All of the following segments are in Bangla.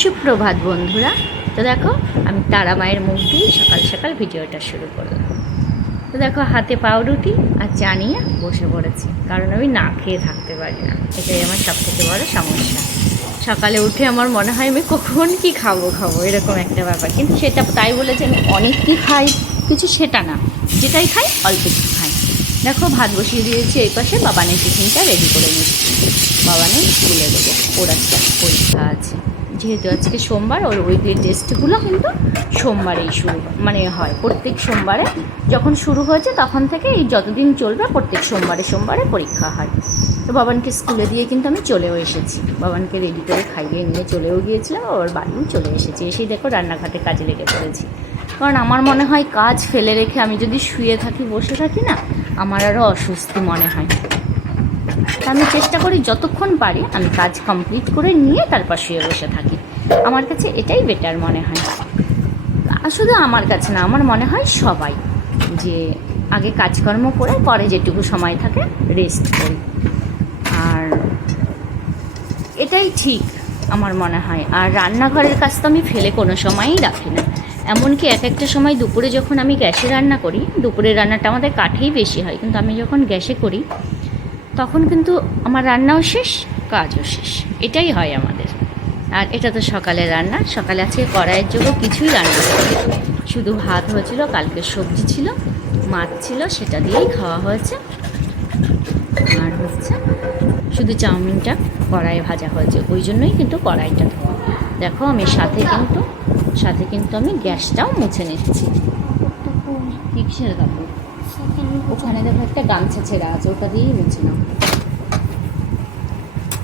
সুপ্রভাত বন্ধুরা। তো দেখো, আমি তারা মায়ের মুখ দিয়ে সকাল সকাল ভিডিওটা শুরু করলাম। তো দেখো, হাতে পাউরুটি আর চা নিয়ে বসে পড়েছি, কারণ আমি না খেয়ে থাকতে পারি না। এটাই আমার সব থেকে বড় সমস্যা। সকালে উঠে আমার মনে হয় আমি কখন কি খাব খাব, এরকম একটা ব্যাপার। কিন্তু সেটা তাই বলে যে আমি অনেক কি খাই, কিছু সেটা না। যেটাই খাই, অল্প কিছু খাই। দেখো, ভাত বসিয়ে দিয়েছি এই পাশে, বাবানের টিফিনটা রেডি করে নিচ্ছি। বাবানের স্কুলে দেবো ওর একটা পরীক্ষা আছে। যেহেতু আজকে সোমবার, ওর উইকলি টেস্টগুলো কিন্তু সোমবারেই শুরু মানে হয়। প্রত্যেক সোমবারে যখন শুরু হয়েছে, তখন থেকে এই যতদিন চলবে, প্রত্যেক সোমবারে সোমবারে পরীক্ষা হয়। তো বাবানকে স্কুলে দিয়ে কিন্তু আমি চলেও এসেছি। বাবানকে রেডি করে খাইয়ে নিয়ে চলেও গিয়েছিলাম ওর বাড়িও চলে এসেছি। এসেই দেখো রান্নাঘাটে কাজে লেগে পড়েছি। কারণ আমার মনে হয় কাজ ফেলে রেখে আমি যদি শুয়ে থাকি, বসে থাকি না, আমার আরও অস্বস্তি মনে হয়। আমি চেষ্টা করি যতক্ষণ পারি আমি কাজ কমপ্লিট করে নিয়ে তারপর শুয়ে বসে থাকি। আমার কাছে এটাই বেটার মনে হয়। শুধু আমার কাছে না, আমার মনে হয় সবাই যে আগে কাজকর্ম করে পরে যেটুকু সময় থাকে রেস্ট করি। আর এটাই ঠিক আমার মনে হয়। আর রান্নাঘরের কাজ তো আমি ফেলে কোনো সময়ই রাখি না। এমনকি এক একটা সময় দুপুরে যখন আমি গ্যাসে রান্না করি, দুপুরের রান্নাটা আমাদের কাঠেই বেশি হয়। কিন্তু আমি যখন গ্যাসে করি তখন কিন্তু আমার রান্নাও শেষ, কাজও শেষ। এটাই হয় আমাদের। আর এটা তো সকালের রান্না। সকালে আজকে কড়াইয়ের যোগ্য কিছুই রান্না শুধু ভাত হয়েছিল, কালকে সবজি ছিল, মাছ ছিল, সেটা দিয়েই খাওয়া হয়েছে। আর হচ্ছে শুধু চাউমিনটা কড়াইয়ে ভাজা হয়েছে। ওই জন্যই কিন্তু কড়াইটা ধোয়া। দেখো আমি সাথে কিন্তু সাথে কিন্তু আমি গ্যাসটাও মুছে নিচ্ছি। কিসের কাপড় ওখানে দেখো একটা গামছা ছেঁড়া আছে ওটা দিয়েই মুছে নাও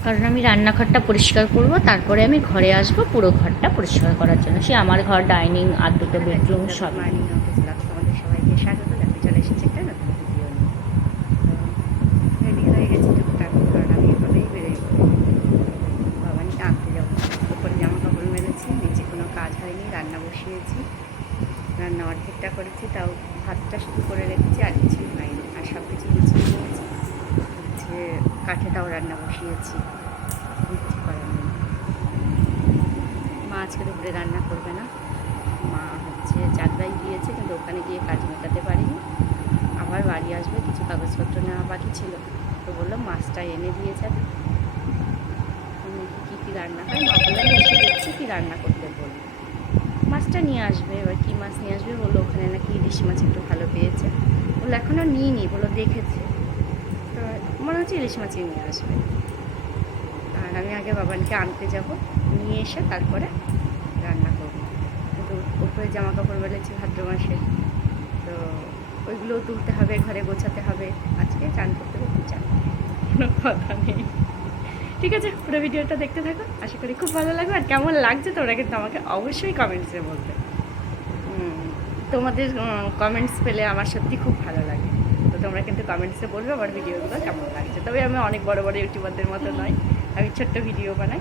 কারণ আমি রান্নাঘরটা পরিষ্কার করব তারপরে আমি ঘরে আসব পুরো ঘরটা পরিষ্কার করার জন্য। সে আমার ঘর ডাইনিং আর দুটো বেডরুম সব সবাইকে স্বাগত দেখতে চলে এসেছি একটা নতুন ভিডিও নিয়ে রেডি হয়ে গেছি টুকটাক কারণ আমি এভাবেই বেরোই বাবানি আনতে যাব উপরে জামা কাপড় মেরেছি নিচে কোনো কাজ হয়নি রান্না বসিয়েছি রান্না অর্ধেকটা করেছি তাও ভাতটা শুধু করে রেখেছি আর কিছুই হয়নি আর সব কিছু গুছিয়ে নিয়েছি হচ্ছে কাঠেটাও রান্না বসিয়েছি। করার নেই মা আজকে দুপুরে রান্না করবে না। মা হচ্ছে চাকরাই গিয়েছে, কিন্তু ওখানে গিয়ে কাজ মেটাতে পারিনি। আবার বাড়ি আসবে, কিছু কাগজপত্র নেওয়া বাকি ছিল। তো বলল, মাছটা এনে দিয়ে যাবে কী কী রান্না হয়? মা বললাম এসে দেখছি কী রান্না করতে বলব মাছটা নিয়ে আসবে, এবার কী মাছ নিয়ে আসবে বলল, ওখানে নাকি ইলিশ মাছ একটু ভালো পেয়েছে। বলল এখনও নিইনি। বলল, দেখেছে। মনে হচ্ছে ইলিশ মাছই নিয়ে আসবে। আর আমি আগে বাবানকে আনতে যাব নিয়ে এসে তারপরে রান্না করব। কিন্তু উপরে জামা কাপড় বেলেছি ভাদ্র মাসে তো ওইগুলোও তুলতে হবে ঘরে গোছাতে হবে। আজকে চান করতে করতে চান। কোনো কথা নেই। ঠিক আছে পুরো ভিডিওটা দেখতে থাকো। আশা করি খুব ভালো লাগবে আর কেমন লাগছে তোমরা কিন্তু আমাকে অবশ্যই কমেন্টসে উম, তোমাদের কমেন্টস পেলে আমার সত্যি খুব ভালো লাগে। তোমরা কিন্তু কমেন্টসে বলবে আমার ভিডিওগুলো কেমন লাগছে। তবে আমি অনেক বড় বড় ইউটিউবারদের মতো নয়, আমি ছোট্ট ভিডিও বানাই।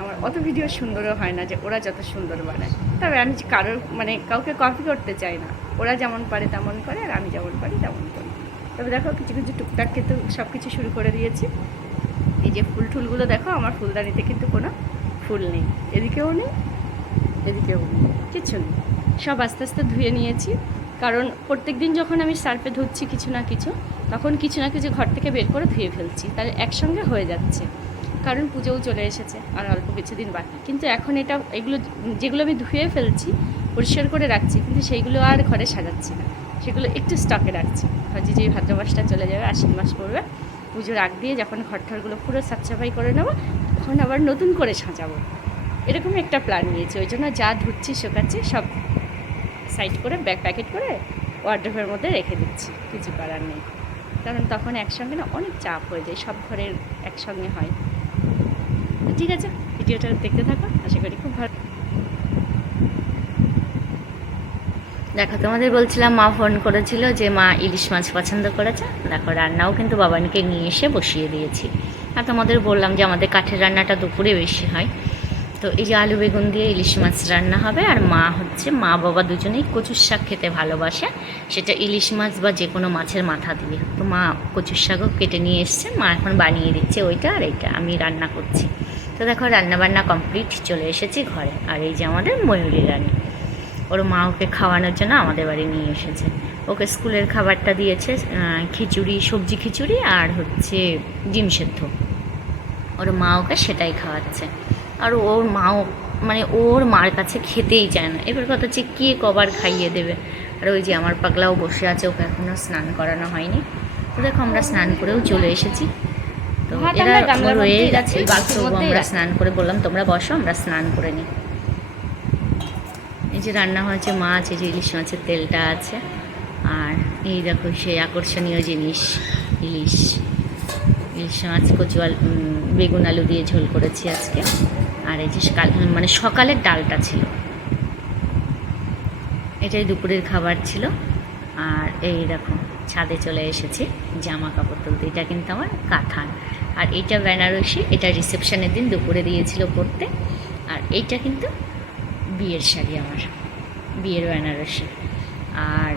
আমার অত ভিডিও সুন্দরও হয় না যে ওরা যত সুন্দর বানায়। তবে আমি কারোর মানে কাউকে কপি করতে চাই না। ওরা যেমন পারে তেমন করে আর আমি যেমন পারি তেমন করি। তবে দেখো কিছু কিছু টুকটাক কিন্তু সব কিছু শুরু করে দিয়েছি। এই যে ফুল টুলগুলো দেখো, আমার ফুলদানিতে কিন্তু কোনো ফুল নেই। এদিকেও নেই এদিকেও নেই, কিচ্ছু নেই। সব আস্তে আস্তে ধুয়ে নিয়েছি। কারণ প্রত্যেক দিন যখন আমি সার্ফে ধুচ্ছি কিছু না কিছু, তখন কিছু না কিছু ঘর থেকে বের করে ধুয়ে ফেলছি। তাহলে একসঙ্গে হয়ে যাচ্ছে। কারণ পুজোও চলে এসেছে আর অল্প কিছুদিন বাকি। কিন্তু এখন এটা, এগুলো যেগুলো আমি ধুয়ে ফেলছি, পরিষ্কার করে রাখছি, কিন্তু সেইগুলো আর ঘরে সাজাচ্ছি না। সেগুলো একটু স্টকে রাখছি। ভাবছি যে এই ভাদ্র মাসটা চলে যাবে, আশ্বিন মাস পড়বে। পুজোর আগ দিয়ে যখন ঘর ঠরগুলো পুরো সাফসাফাই করে নেব, তখন আবার নতুন করে সাজাবো। এরকমই একটা প্ল্যান নিয়েছি। ওই জন্য যা ধুচ্ছি, শুকাচ্ছি, সব সাইড করে, ব্যাগ প্যাকেট করে ওয়ার্ড্রোফের মধ্যে রেখে দিচ্ছি, কিছু করার নেই। কারণ তখন একসঙ্গে না অনেক চাপ হয়ে যায়, সব ঘরের একসঙ্গে হয়। ঠিক আছে, ভিডিওটা দেখতে থাকো, আশা করি খুব ভালো দেখো, তোমাদের বলছিলাম মা ফোন করেছিল যে মা ইলিশ মাছ পছন্দ করেছে। দেখো, রান্নাও কিন্তু বাবানকে নিয়ে এসে বসিয়ে দিয়েছি। আর তোমাদের বললাম যে আমাদের কাঠের রান্নাটা দুপুরে বেশি হয়। তো এই যে আলু বেগুন দিয়ে ইলিশ মাছ রান্না হবে, আর মা হচ্ছে, মা বাবা দুজনেই কচুর শাক খেতে ভালোবাসে। সেটা ইলিশ মাছ বা যে কোনো মাছের মাথা দিয়ে। তো মা কচুর শাকও কেটে নিয়ে এসছে, মা এখন বানিয়ে দিচ্ছে ওইটা আর এইটা, আমি রান্না করছি। তো দেখো, রান্নাবান্না কমপ্লিট, চলে এসেছি ঘরে। আর এই যে আমাদের ময়ূরী রানী, ওর মা ওকে খাওয়ানোর জন্য আমাদের বাড়ি নিয়ে এসেছে। ওকে স্কুলের খাবারটা দিয়েছে খিচুড়ি, সবজি খিচুড়ি আর হচ্ছে ডিম সেদ্ধ। ওর মা ওকে সেটাই খাওয়াচ্ছে। আর ওর মাও মানে ওর মার কাছে খেতেই চায় না। এবার কথা হচ্ছে কে কবার খাইয়ে দেবে? আর ওই যে আমার পাগলাও বসে আছে ওকে এখনও স্নান করানো হয়নি। তো দেখো আমরা স্নান করেও চলে এসেছি। তো এরা রয়ে গেছে রাখি, বালতির তো মধ্যেই আমরা স্নান করে বললাম তোমরা বসো আমরা স্নান করে নিই। এই যে রান্না হয়েছে মাছ এই যে ইলিশ মাছের তেলটা আছে। আর এই দেখো সেই আকর্ষণীয় জিনিস ইলিশ। ইলিশ মাছ কচু আলু উম, বেগুন আলু দিয়ে ঝোল করেছি আজকে। আর এই যে মানে সকালের ডালটা ছিল। এটাই দুপুরের খাবার ছিল। আর এই দেখো, ছাদে চলে এসেছি জামা কাপড় তুলতে। এটা কিন্তু আমার কাঁথান আর এইটা বেনারসি, এটা রিসেপশনের দিন দুপুরে দিয়েছিল পড়তে। আর এইটা কিন্তু বিয়ের শাড়ি আমার, বিয়ের বেনারসি। আর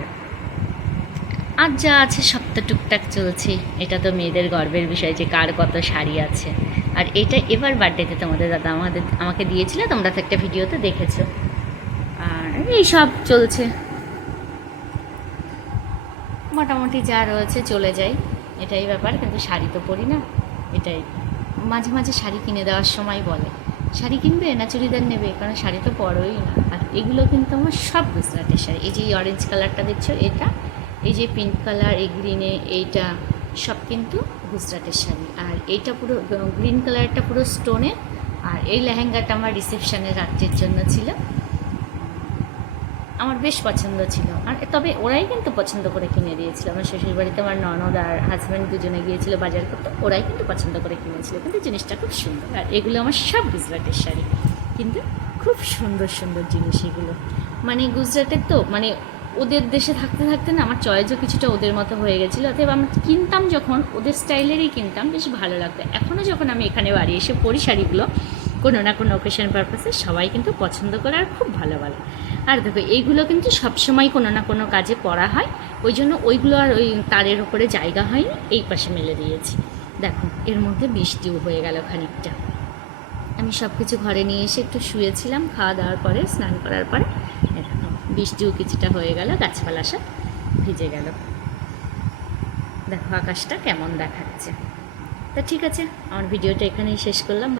আর যা আছে সব তো টুকটাক চলছে। এটা তো মেয়েদের গর্বের বিষয় যে কার কত শাড়ি আছে। আর এটা এবার বার্থডেতে তোমাদের দাদা আমাদের, আমাকে দিয়েছিল, তোমরা তো একটা ভিডিওতে দেখেছ। আর এই সব চলছে। মোটামুটি যা রয়েছে চলে যাই এটাই ব্যাপার, কিন্তু শাড়ি তো পরি না, এটাই। মাঝে মাঝে শাড়ি কিনে দেওয়ার সময় বলে, শাড়ি কিনবে না চুড়িদার নেবে? কারণ শাড়ি তো পরোই না। আর এগুলো কিন্তু আমার সব গুজরাটের শাড়ি। এই যে অরেঞ্জ কালারটা দেখছ, এটা, এই যে পিঙ্ক কালার এই গ্রিনে এইটা সব কিন্তু গুজরাটের শাড়ি। আর এইটা পুরো গ্রিন কালারটা পুরো স্টোনের আর এই লেহেঙ্গাটা আমার রিসেপশনের রাত্রের জন্য ছিল। আমার বেশ পছন্দ ছিল। আর তবে ওরাই কিন্তু পছন্দ করে কিনে দিয়েছিল। আমার শ্বশুর বাড়িতে আমার ননদ আর হাজব্যান্ড দুজনে গিয়েছিল বাজার করতে। ওরাই কিন্তু পছন্দ করে কিনেছিল। কিন্তু জিনিসটা খুব সুন্দর। আর এগুলো আমার সব গুজরাটের শাড়ি। কিন্তু খুব সুন্দর সুন্দর জিনিস এগুলো। মানে গুজরাটের তো মানে ওদের দেশে থাকতে থাকতে না আমার চয়েসও কিছুটা ওদের মতো হয়ে গেছিল। অতএব আমি কিনতাম যখন, ওদের স্টাইলেরই কিনতাম, বেশ ভালো লাগতো। এখনও যখন আমি এখানে বাড়ি এসে পরি শাড়িগুলো, কোনো না কোনো ওকেশন পারপাসে সবাই কিন্তু পছন্দ করে আর খুব ভালো ভালো আর দেখো, এইগুলো কিন্তু সবসময় কোনো না কোনো কাজে পরা হয়। ওই জন্য ওইগুলো আর ওই তারের ওপরে জায়গা হয়নি, এই পাশে মেলে দিয়েছি। দেখো, এর মধ্যে বৃষ্টিও হয়ে গেল খানিকটা। আমি সব কিছু ঘরে নিয়ে এসে একটু শুয়েছিলাম, খাওয়া দাওয়ার পরে, স্নান করার পরে। বৃষ্টিও কিছুটা হয়ে গেল, গাছপালা সব ভিজে গেল। দেখো আকাশটা কেমন দেখাচ্ছে। তা ঠিক আছে, আমার ভিডিওটা এখানেই শেষ করলাম।